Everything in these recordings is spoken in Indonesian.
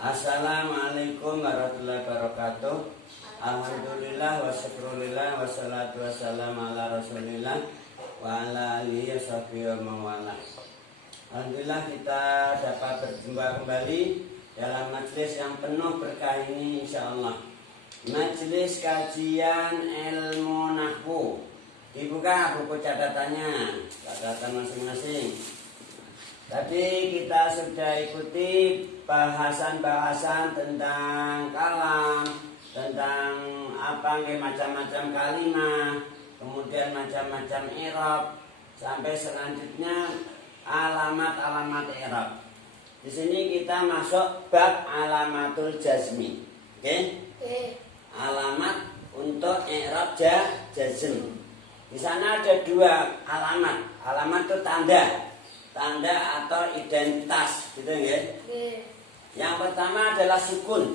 Assalamualaikum warahmatullahi wabarakatuh. Alhamdulillah wa syukurillah wa salatu wassalamu ala rasulillah wa ala alihi washabihi wa mawala. Alhamdulillah kita dapat berjumpa kembali dalam majelis yang penuh berkah ini insyaallah. Majelis kajian ilmu nahwu. Dibuka buku catatannya, catatan masing-masing. Tadi kita sudah ikuti bahasan-bahasan tentang kalam, tentang macam-macam kalimat, kemudian macam-macam i'rab, sampai selanjutnya alamat-alamat i'rab. Di sini kita masuk bab alamatul jazmi. Oke? Alamat untuk i'rab jazm. Di sana ada dua alamat. Alamat itu tanda atau identitas, gitu ya. Yang pertama adalah sukun.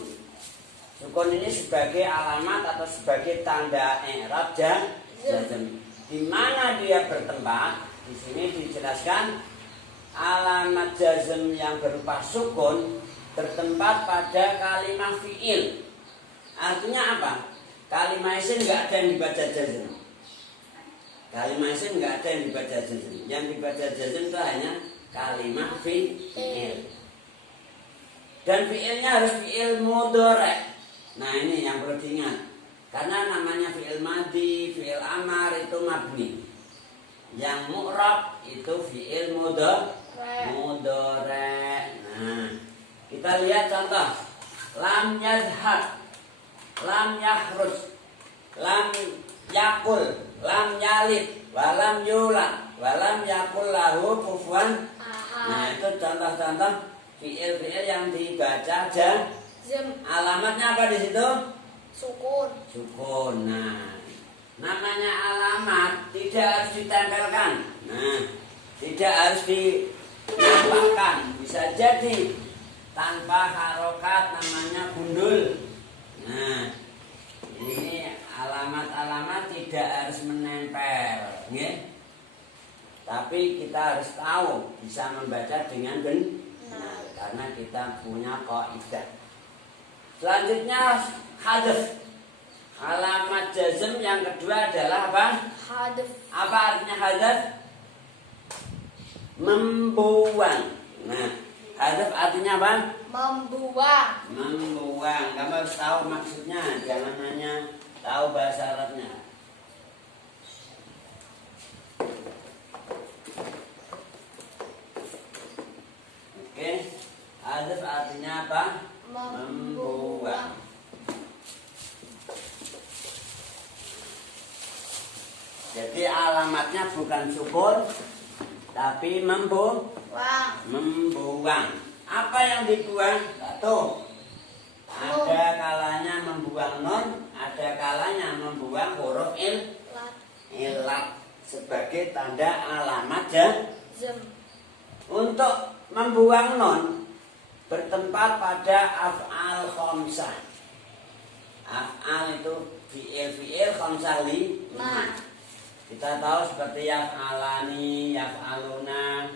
Sukun ini sebagai alamat atau sebagai tanda i'rab jazm. Di mana dia bertempat? Di sini dijelaskan alamat jazm yang berupa sukun bertempat pada kalimat fi'il. Artinya apa? Kalimat isim enggak ada yang dibaca jazm. Kalimat isim enggak ada yang dibaca jazm. Yang dibaca jazm itu hanya kalimat fi'il. Dan fi'ilnya harus fi'il mudhari'. Nah ini yang perlu diingat. Karena namanya fi'il madhi, fi'il amar itu mabni. Yang mu'rab itu fi'il mudhari'. Nah, kita lihat contoh. Lam yazhab, lam yakhruj, lam yakul, lam yalid, walam yulad, walam yakul lahu kufuwan. Nah itu contoh-contoh fi'il-fi'il yang dibaca jazm. Alamatnya apa di situ? Sukun. Sukun. Nah, namanya alamat tidak harus ditempelkan. Nah, tidak harus dinampakkan. Bisa jadi tanpa harokat namanya gundul. Nah, ini alamat-alamat tidak harus menempel, ya. Tapi kita harus tahu bisa membaca dengan benar karena kita punya kaidah. Selanjutnya hadf. Alamat jazm yang kedua adalah apa? Hadf. Apa artinya hadf? Membuang. Nah, hadf artinya apa? Membuang. Membuang. Kamu harus tahu maksudnya, jangan hanya tahu bahasa Arabnya. Oke, hadf artinya apa? Membuang. Jadi alamatnya bukan sukun, tapi membuang. Apa yang dibuang? Satu. Ada kalanya membuang nun, ada kalanya membuang huruf ilat sebagai tanda alamat jazm. Untuk membuang nun bertempat pada af'al khamsah. Af'al itu fi'il khamsah lima. Kita tahu seperti yaf'alani, yaf'aluna,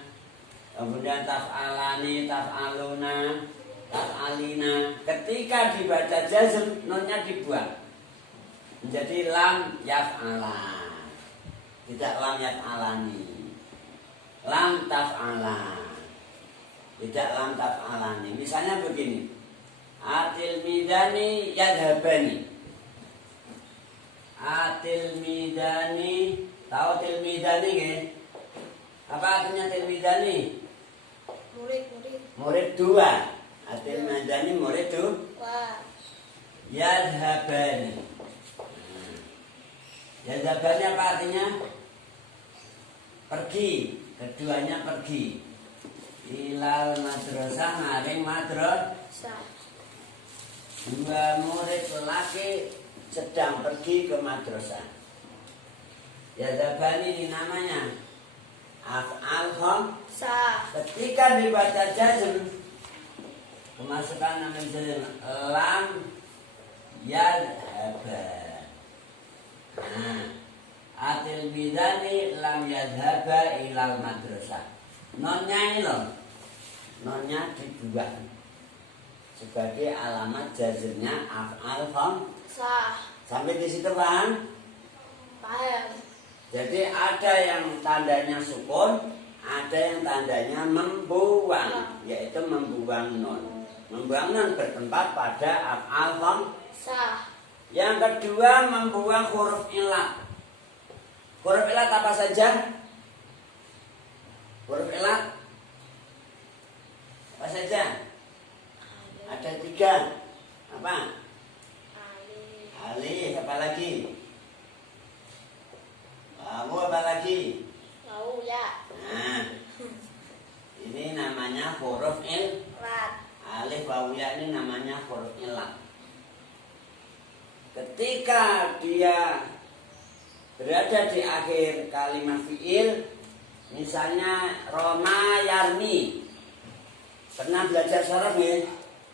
kemudian taf'alani, taf'aluna, taf'alina. Ketika dibaca jazm, nunnya dibuang menjadi lam yaf'ala. Tidak lam yaf'alani, lam taf'ala. Tidak lam taf'alani. Misalnya begini, atil midani yadhabani. Atil midani, tahu tilmidani kan? Apa artinya tilmidani? Murid dua. Atil midani murid dua. Yadhabani. Yadhabani apa artinya? Pergi. Keduanya pergi. Ilal madrasah maring madrasah. Dua murid lelaki sedang pergi ke madrasah. Yadhabani ini namanya af'al khamsah. Ketika dibaca jazm, kemasukan nama jazm lam yadhaba. Nah, atil bidani lam yadhaba ilal madrasah. Nonnya ini loh, nonnya dibuang. sebagai alamat jazmnya af'al Sah. Sampai di situ paham? Paham. Jadi ada yang tandanya sukun, ada yang tandanya membuang, yaitu membuang nun. Membuang nun bertempat pada af'al Sah. Yang kedua membuang huruf ilat. Huruf ilat apa saja? Huruf ilat apa saja? Ada 3. Apa? Alif. Apa lagi? Wawu apa lagi? Tahu ya. Nah, ini namanya huruf Ilat. alif wawu ya ini namanya huruf ilat. Ketika dia berada di akhir kalimat fiil, misalnya Roma Yarmi. Pernah belajar syarat nggih?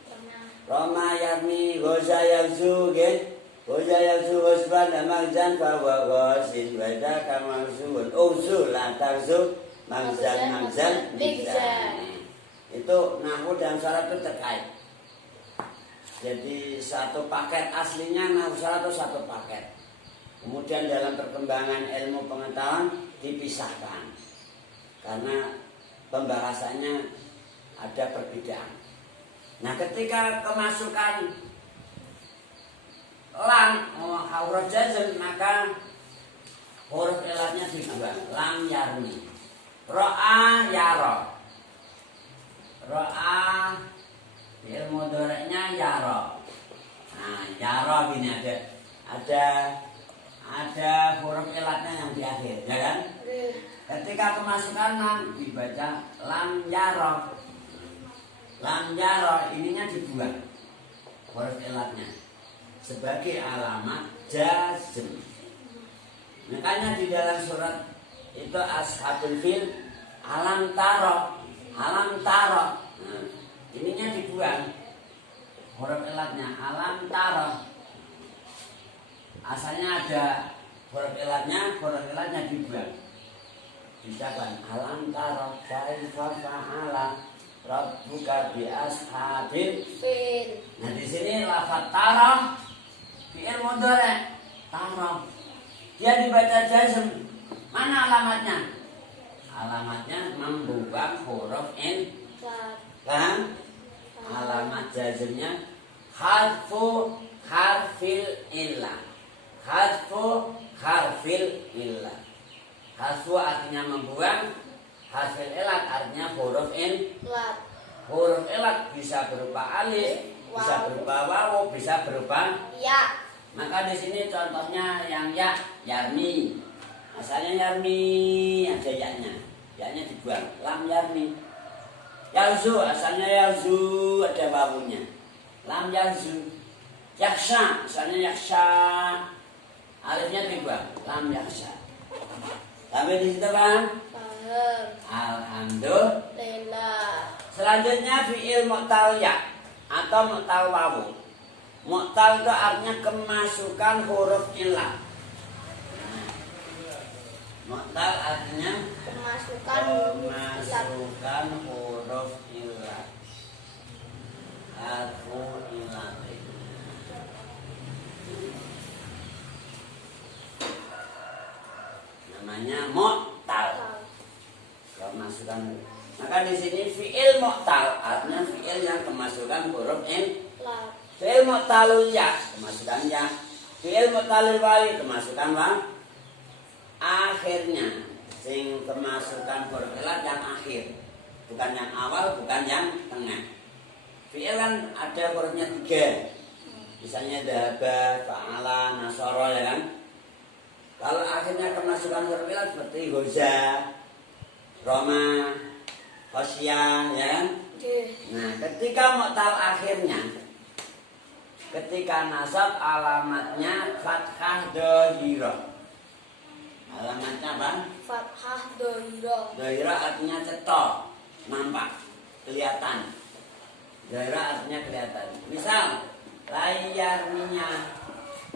Pernah. Roma Yarmi goza yalzu nggih. Goza yalzu wasban magzan fa wa ghasin wa da kamazun uzu la tarzu magzan bigzan. Itu nahwu dan syarat itu terkait. Jadi satu paket aslinya nahwu syarat itu satu paket. Kemudian dalam perkembangan ilmu pengetahuan dipisahkan karena pembahasannya ada perbedaan. Nah, ketika kemasukan lam huruf jazm maka huruf ilatnya dibuang. Lam yarmi. Ro'a yara. Ro'a fi'il mudhari'nya yara. Nah, yara gini ada huruf ilatnya yang di akhir, ya kan? Ketika kemasukan lam dibaca lam yara. Lam yara ininya dibuang huruf ilatnya sebagai alamat jazm. Makanya di dalam surat itu Ashabul Fil alam taro. Nah, ininya dibuang huruf ilatnya alam taro. Asalnya ada huruf ilatnya dibuang. Diucapkan alam taro kaifa fa'ala rabbuka bi ashabil fil. Nah di sini lafaz taro fi'il mudhari' taro. Dia dibaca jazm. Mana alamatnya? Alamatnya membuang huruf kan? Alamat jazmnya hadfu harfil illah. Hadfu harfil illah. Hadfu artinya membuang, harfil ilat artinya huruf ilat. Huruf ilat bisa berupa alif, bisa berupa wawu, bisa berupa ya. Maka di sini contohnya yang ya, yarmi. Asalnya yarmi ada yaknya. Yaknya dibuang. Lam yarmi. Yalzu asalnya yalzu ada wawunya. Lam yalzu. Yaksha asalnya yaksha. Alifnya dibuang. Lam yaksha. Sampai di situ kan? Paham. Alhamdulillah. Selanjutnya fi'il mu'tal ya atau mu'tal wawu. Mu'tal itu artinya kemasukan huruf ilah. Mu'tal artinya kemasukan huruf ilah. Harfu ilah. Namanya mu'tal. Kemasukan. Maka di sini fi'il mu'tal artinya fi'il yang kemasukan huruf ilah. Fi'il mu'talul ya kemasukan ya. Fi'il mu'talul wawi kemasukan waw. Akhirnya sing kemasukan huruf ilat yang akhir, bukan yang awal, bukan yang tengah. Fi'il kan ada hurufnya 3. Misalnya dhaba, fa'ala, nasara ya kan. Kalau akhirnya kemasukan huruf ilat seperti goza, roma, khosyah ya kan. Nah, ketika mu'tal akhirnya, ketika nasab alamatnya fathah dhahirah. Alamatnya apa? Fathah dhahirah. Dhahirah artinya cetok, nampak, kelihatan. Dhahirah artinya kelihatan. Misal, layarnya,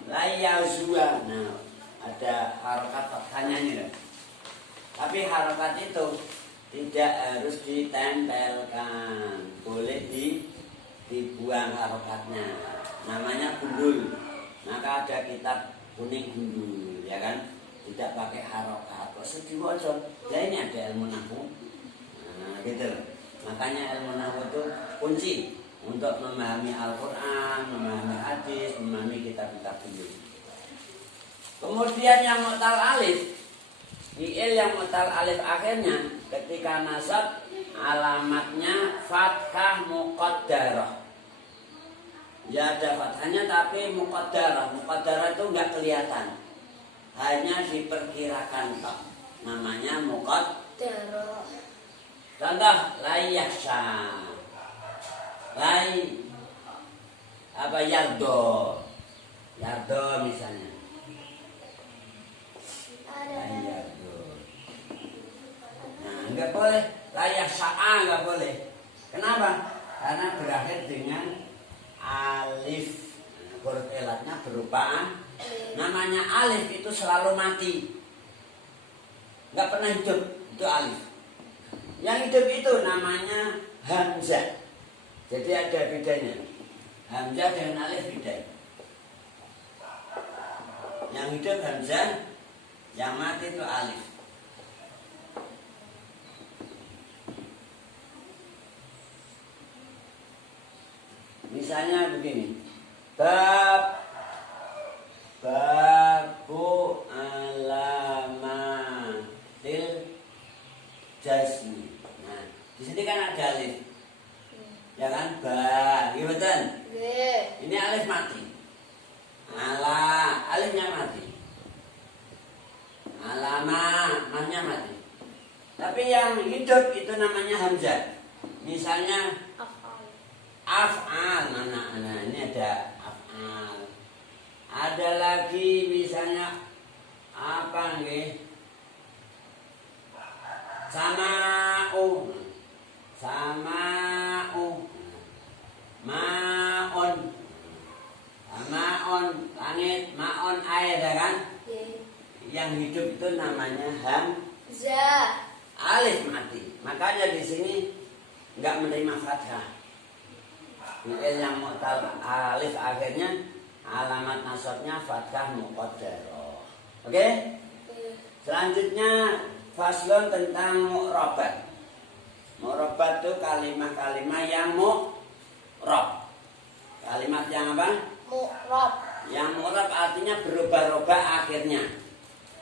layazua. Nah, ada harokat fathahnya nih. Tapi harokat itu tidak harus ditempelkan, boleh dibuang harokatnya, namanya gundul. Maka ada kitab kuning gundul, ya kan, tidak pakai harokat. Kok sedih bocor? Ya ini ada ilmu nahwu. Nah, gitu loh. Makanya ilmu nahwu itu kunci untuk memahami Al-Quran, memahami hadis, memahami kitab-kitab gundul. Kemudian yang mu'tal alif, fi'il yang mu'tal alif akhirnya ketika nasab alamatnya fathah muqaddarah. Ya ada fathahnya tapi muqaddarah. Muqaddarah itu enggak kelihatan, hanya diperkirakan toh. Namanya muqaddarah. Contoh layyahsha, lay apa yardo, yardo misalnya. Layyardo. Nah enggak boleh layyahsha, enggak boleh. Kenapa? Karena berakhir dengan alif. Huruf elatnya berupa namanya alif itu selalu mati, nggak pernah hidup, itu alif. Yang hidup itu namanya hamzah. Jadi ada bedanya, hamzah dengan alif beda. Yang hidup hamzah, yang mati itu alif. Misalnya begini, babu alamatil jasmi. Nah, di sini kan ada alif, ya kan? Gimana? Ini alif mati. Alifnya mati. Alama, mahnya mati. Tapi yang hidup itu namanya hamzah. Misalnya af'al, mana? Nah, ini ada af'al. Ada lagi misalnya apa nggih? Sama'u. Ma'un. Ma'un langit, ma'un air, ya kan? Yang hidup itu namanya hamzah. Alif mati. Makanya di sini enggak menerima fathah. Fi'il yang mu'tal alif akhirnya alamat nasabnya fathah muqaddarah. Oke? Selanjutnya faslun tentang mu'rabat. Mu'rabat itu kalimat-kalimat yang mu'rab. Kalimat yang apa? Mu'rab. Yang mu'rab artinya berubah-ubah akhirnya.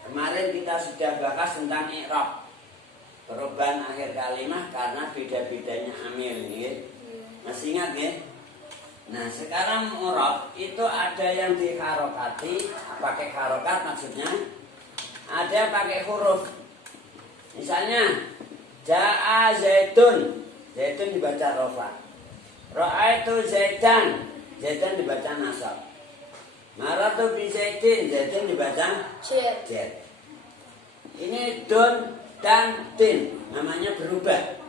Kemarin kita sudah bahas tentang i'rab. Perubahan akhir kalimat karena beda-bedanya amil, gitu. Masih ingat ya? Nah sekarang mu'rab itu ada yang diharokati, pakai harokat maksudnya, ada pakai huruf. Misalnya ja'a zaitun, zaitun dibaca rofa. Ra'aitu zaitan, zaitan dibaca nasab. Maratu bi zaitin, zaitin dibaca jet. Ini dun dan tin, namanya berubah.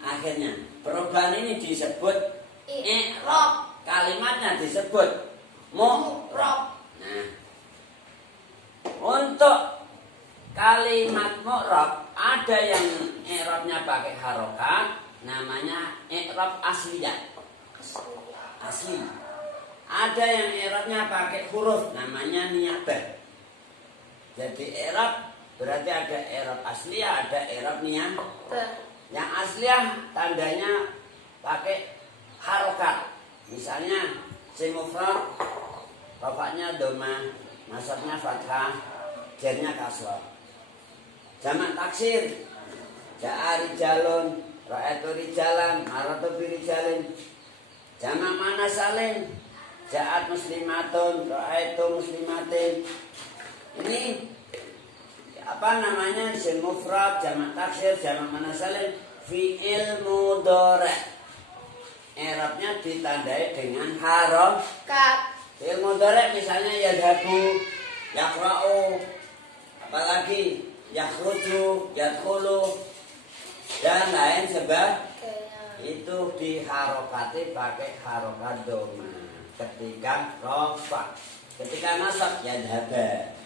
Akhirnya perubahan ini disebut i'rab, kalimatnya disebut mu'rab. Nah, untuk kalimat mu'rab ada yang i'rabnya pakai harokat, namanya i'rab asliyah. Asli. Ada yang i'rabnya pakai huruf, namanya niyabah. Jadi i'rab berarti ada i'rab asliyah, ada i'rab niyabah. Yang asliyah tandanya pakai harokat. Misalnya si mufrad rafa'nya dhamma, nasabnya fathah, jarnya kasrah. Jamak taksir ja'a rijalun, ra'aitu rijalan, maratu bi rijalin. Jamak mana salim, ja'at muslimatun, ra'aitu muslimatin. Ini apa namanya? Isim mufrad, jamak taksir, jamak mana salim, fi'il mudhari'. I'rabnya ditandai dengan harokat. Fi'il mudhari' misalnya yadhabu, yaqra'u, apalagi yakhruju, yadkhulu, dan lain sebagainya. Itu diharokati pakai harokat dhamma ketika rafa. Ketika nasab yadhaba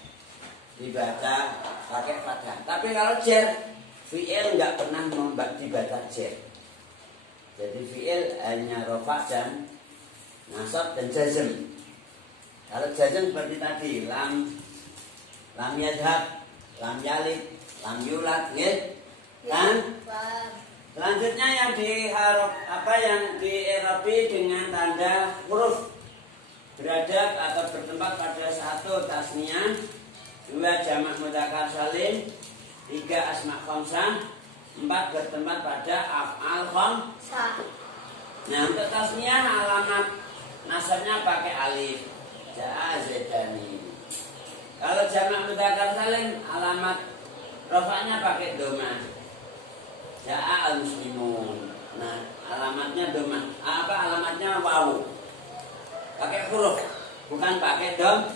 dibaca pakai fathah. Tapi kalau jar, fi'il enggak pernah dibaca jar. Jadi fi'il hanya rofa dan nasab dan jazm. Kalau jazm seperti tadi, lam yadhab, lam yalid, lam yulad, gitu. Kan? Paham. Selanjutnya yang yang diirabi dengan tanda huruf beradab atau bertempat pada 1 tasniyah, 2 jamak mudzakkar salim, 3 asma khamsah, 4 bertempat pada af'al khamsah. Nah, untuk tasniyah alamat nasabnya pakai alif. Ja'a zaidani. Kalau jamak mudzakkar salim alamat rafa'nya pakai dhamma. Ja'a al-muslimun. Nah, alamatnya dhamma. Alamatnya wawu. Pakai huruf, bukan pakai dom.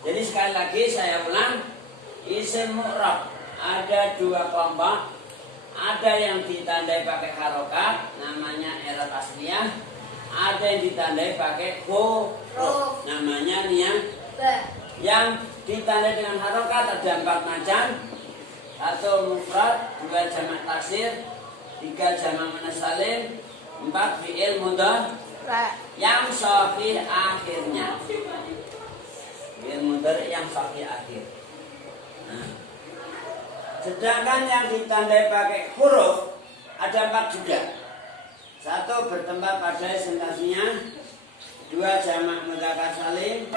Jadi sekali lagi saya ulang, isim mu'rab ada 2 kelompok. Ada yang ditandai pakai harokat, namanya i'rab asliyah. Ada yang ditandai pakai huruf, namanya niyabah. Yang ditandai dengan harokat ada 4 macam. 1 mufrad, 2 jamak taksir, 3 jamak muannas salim, 4 fi'il mudhari yang shafih akhirnya. Fi'il mudhari yang shafih akhir. Nah, sedangkan yang ditandai pakai huruf ada 4 juga. 1 bertempat pada isim tasniyah, 2 jamak mudzakkar salim,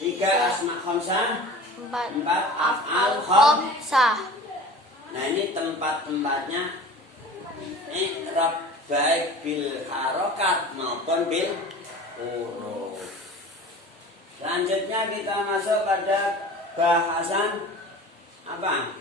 3 asma khamsah, 4 af'al khamsah. Nah, ini tempat-tempatnya i'rab baik bil harokat maupun bil huruf. Selanjutnya kita masuk pada bahasan apa?